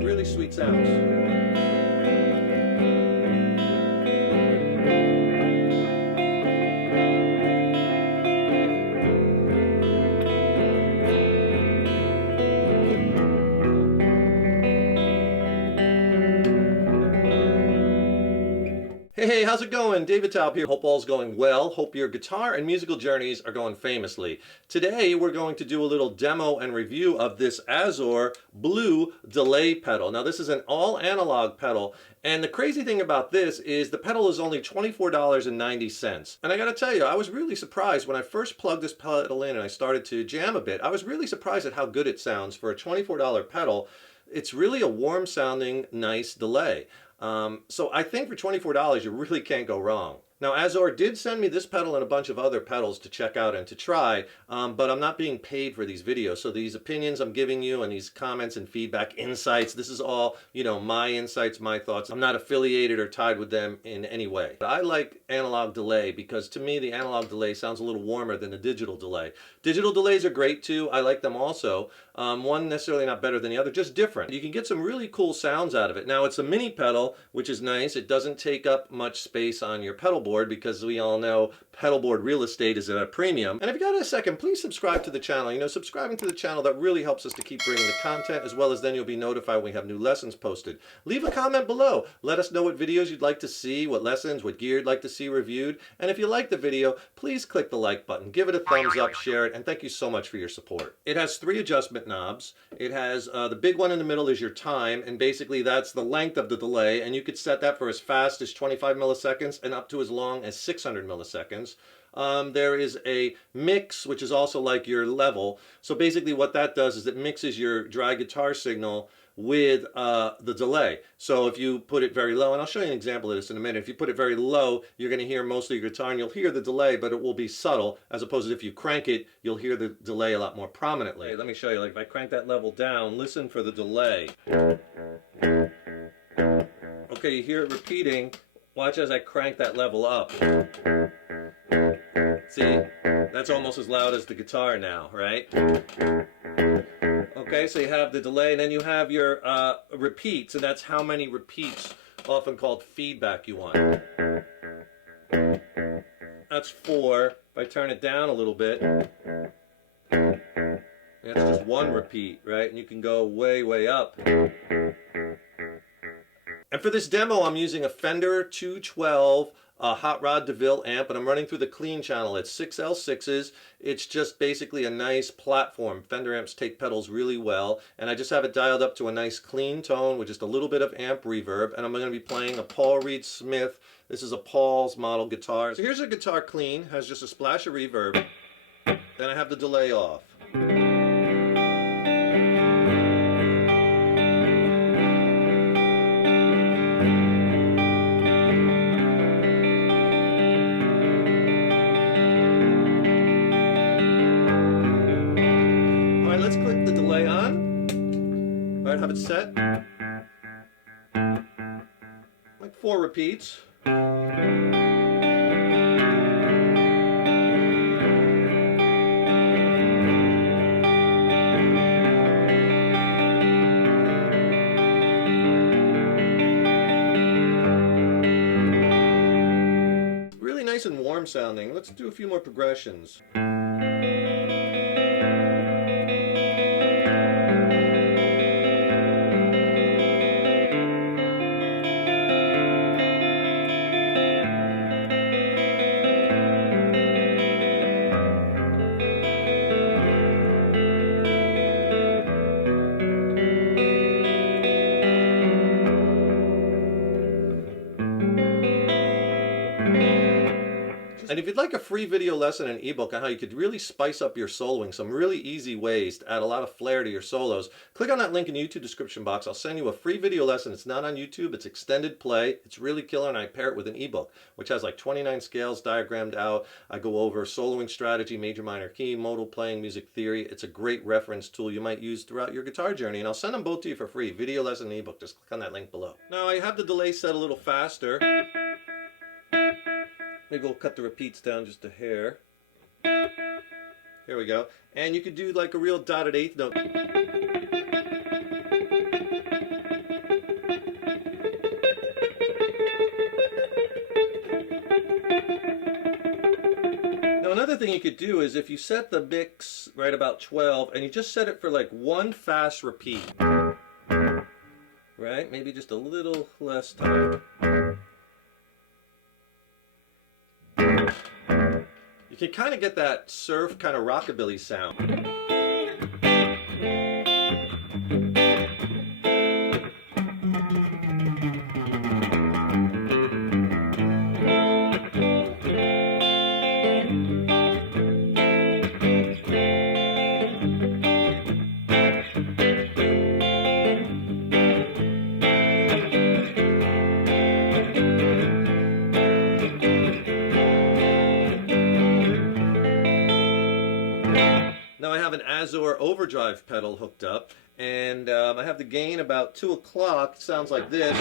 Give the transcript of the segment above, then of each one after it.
get really sweet sounds. Hey, how's it going? David Taub here. Hope all's going well. Hope your guitar and musical journeys are going famously. Today we're going to do a little demo and review of this Azor Blue delay pedal. Now this is an all analog pedal, and the crazy thing about this is the pedal is only $24.90. And I gotta tell you, I was really surprised when I first plugged this pedal in and I started to jam a bit. I was really surprised at how good it sounds for a $24 pedal. It's really a warm sounding, nice delay. So I think for $24 you really can't go wrong. Now Azor did send me this pedal and a bunch of other pedals to check out and to try, but I'm not being paid for these videos. So these opinions I'm giving you and these comments and feedback, insights, this is all, you know, my insights, my thoughts. I'm not affiliated or tied with them in any way. But I like analog delay because to me the analog delay sounds a little warmer than the digital delay. Digital delays are great too. I like them also. One necessarily not better than the other, just different. You can get some really cool sounds out of it. Now it's a mini pedal, which is nice. It doesn't take up much space on your pedal board because we all know pedal board real estate is at a premium. And if you got a second, please subscribe to the channel. You know, subscribing to the channel, that really helps us to keep bringing the content, as well as then you'll be notified when we have new lessons posted. Leave a comment below. Let us know what videos you'd like to see, what lessons, what gear you'd like to see reviewed. And if you like the video, please click the like button, give it a thumbs up, share it, and thank you so much for your support. It has 3 adjustment knobs. It has the big one in the middle is your time, and basically that's the length of the delay, and you could set that for as fast as 25 milliseconds and up to as long as 600 milliseconds. There is a mix, which is also like your level. So basically what that does is it mixes your dry guitar signal with the delay. So if you put it very low, and I'll show you an example of this in a minute, if you put it very low, you're going to hear mostly your guitar and you'll hear the delay, but it will be subtle, as opposed to if you crank it, you'll hear the delay a lot more prominently. Let me show you, like if I crank that level down, listen for the delay. Okay, you hear it repeating. Watch as I crank that level up. See, that's almost as loud as the guitar now, right? Okay, so you have the delay, and then you have your repeats, and that's how many repeats, often called feedback, you want. That's 4. If I turn it down a little bit, that's just 1 repeat, right? And you can go way, way up. And for this demo, I'm using a Fender 212 Hot Rod DeVille amp, and I'm running through the clean channel. It's 6L6s. It's just basically a nice platform. Fender amps take pedals really well, and I just have it dialed up to a nice clean tone with just a little bit of amp reverb, and I'm going to be playing a Paul Reed Smith. This is a Paul's model guitar. So here's a guitar clean, has just a splash of reverb. Then I have the delay off. Let's click the delay on. All right, have it set. Like 4 repeats. Really nice and warm sounding. Let's do a few more progressions. And if you'd like a free video lesson and ebook on how you could really spice up your soloing, some really easy ways to add a lot of flair to your solos, click on that link in the YouTube description box. I'll send you a free video lesson. It's not on YouTube. It's extended play. It's really killer, and I pair it with an ebook, which has like 29 scales diagrammed out. I go over soloing strategy, major, minor key, modal playing, music theory. It's a great reference tool you might use throughout your guitar journey, and I'll send them both to you for free. Video lesson and ebook. Just click on that link below. Now I have the delay set a little faster. Maybe we'll cut the repeats down just a hair. Here we go. And you could do like a real dotted eighth note. other thing you could do is if you set the mix right about 12 and you just set it for like one fast repeat, right? Maybe just a little less time. You can kind of get that surf kind of rockabilly sound. Now I have an Azor Overdrive pedal hooked up, and I have the gain about 2 o'clock. It sounds like this.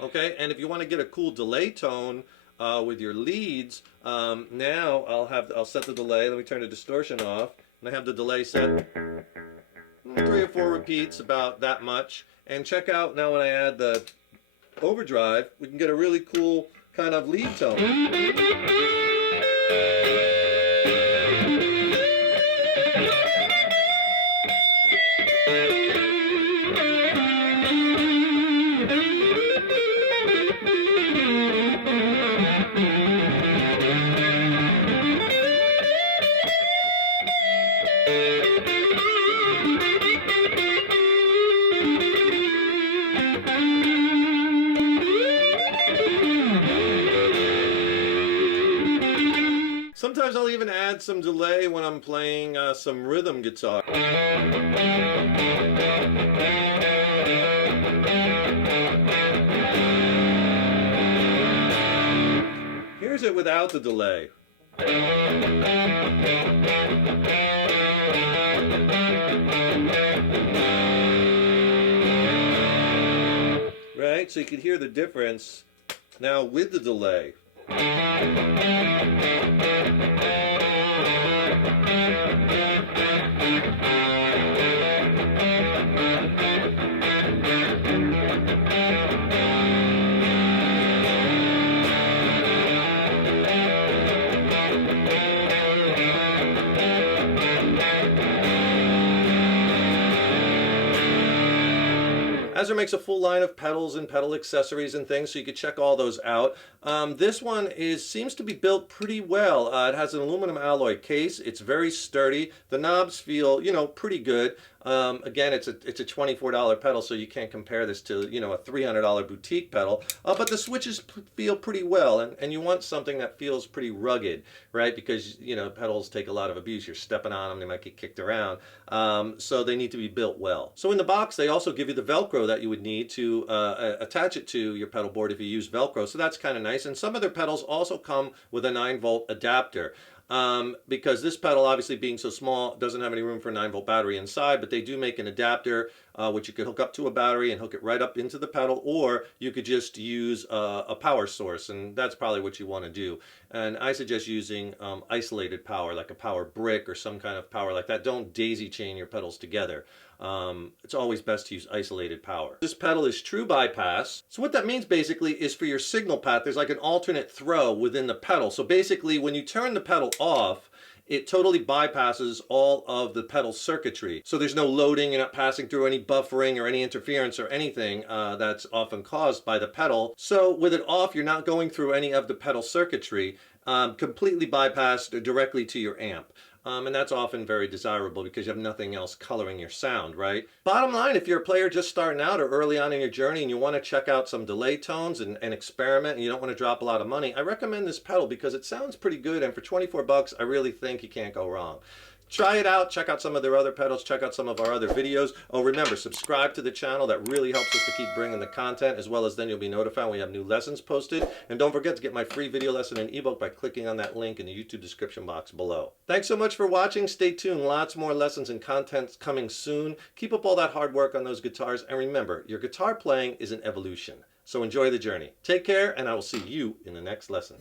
Okay, and if you want to get a cool delay tone with your leads, now I'll set the delay. Let me turn the distortion off, and I have the delay set 3 or 4 repeats, about that much. And check out now when I add the overdrive, we can get a really cool kind of lead tone. Sometimes I'll even add some delay when I'm playing some rhythm guitar. Here's it without the delay. Right? So you can hear the difference now with the delay. Azor makes a full line of pedals and pedal accessories and things, so you can check all those out. This one seems to be built pretty well. It has an aluminum alloy case. It's very sturdy. The knobs feel, pretty good. Again, it's a $24 pedal, so you can't compare this to, a $300 boutique pedal. But the switches feel pretty well, and you want something that feels pretty rugged, right? Because, pedals take a lot of abuse. You're stepping on them, they might get kicked around. So they need to be built well. So in the box, they also give you the Velcro that you would need to attach it to your pedal board if you use Velcro. So that's kind of nice. And some of their pedals also come with a 9-volt adapter. Because this pedal, obviously being so small, doesn't have any room for a 9-volt battery inside, but they do make an adapter which you could hook up to a battery and hook it right up into the pedal, or you could just use a power source, and that's probably what you want to do. And I suggest using isolated power, like a power brick or some kind of power like that. Don't daisy chain your pedals together. It's always best to use isolated power. This pedal is true bypass. So what that means basically is for your signal path, there's like an alternate throw within the pedal. So basically when you turn the pedal off, it totally bypasses all of the pedal circuitry. So there's no loading, you're not passing through any buffering or any interference or anything that's often caused by the pedal. So with it off, you're not going through any of the pedal circuitry, completely bypassed directly to your amp. And that's often very desirable because you have nothing else coloring your sound, right? Bottom line, if you're a player just starting out or early on in your journey and you want to check out some delay tones and experiment and you don't want to drop a lot of money, I recommend this pedal because it sounds pretty good, and for 24 bucks, I really think you can't go wrong. Try it out, check out some of their other pedals, check out some of our other videos. Oh, remember, subscribe to the channel. That really helps us to keep bringing the content, as well as then you'll be notified when we have new lessons posted. And don't forget to get my free video lesson and ebook by clicking on that link in the YouTube description box below. Thanks so much for watching. Stay tuned. Lots more lessons and content coming soon. Keep up all that hard work on those guitars. And remember, your guitar playing is an evolution. So enjoy the journey. Take care, and I will see you in the next lesson.